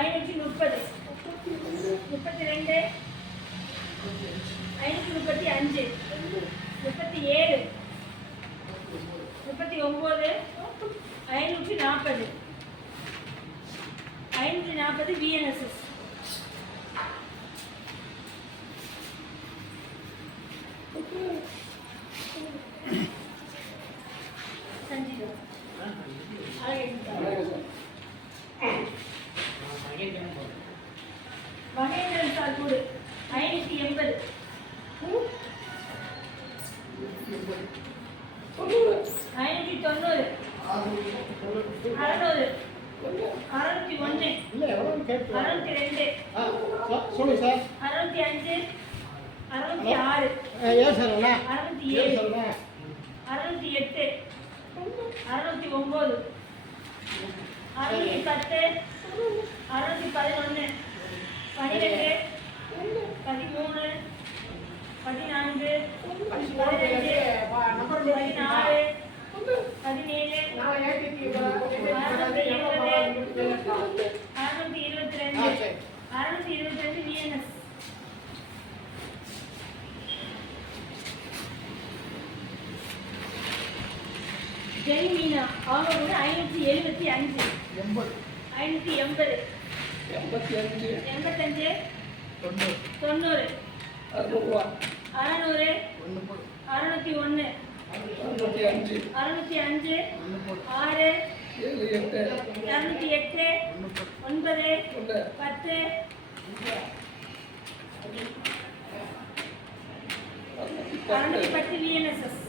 ஐநூற்றி முப்பது. முப்பத்தி ரெண்டு. ஐநூற்றி முப்பத்தி அஞ்சு. முப்பத்தி ஏழு. முப்பத்தி ஒம்பது. ஐநூற்றி நாற்பது. ஐநூற்றி நாற்பது விஎன்எஸ்எஸ் சஞ்சீவா. அழகா மகேந்திரன் சார் கூடு ஐநூற்றி எண்பது. ஐநூற்றி தொண்ணூறு. அறநூறு. அறுநூத்தி ஒன்று. அறுநூத்தி ரெண்டு. சொல்லுங்க சார். அஞ்சு. அறுநூத்தி ஆறு. ஏன் சார் ஏழு. அறுநூத்தி எட்டு. அறுநூத்தி ஒன்பது அறுநூத்தி பத்து. அறுநூத்தி பதினொன்று. ஜெய் மீனா அவங்க வந்து ஐநூற்றி எழுபத்தி அஞ்சு எண்பது ஐநூற்றி எண்பது எண்பத்தி அஞ்சு எண்பத்தஞ்சு தொண்ணூறு தொண்ணூறு அறுநூறுவா அறநூறு அறுநூத்தி ஒன்று தொண்ணூற்றி அஞ்சு அறுநூத்தி அஞ்சு ஆறு இரநூத்தி எட்டு ஒன்பது பத்து. பத்து விஎன்எஸ்எஸ்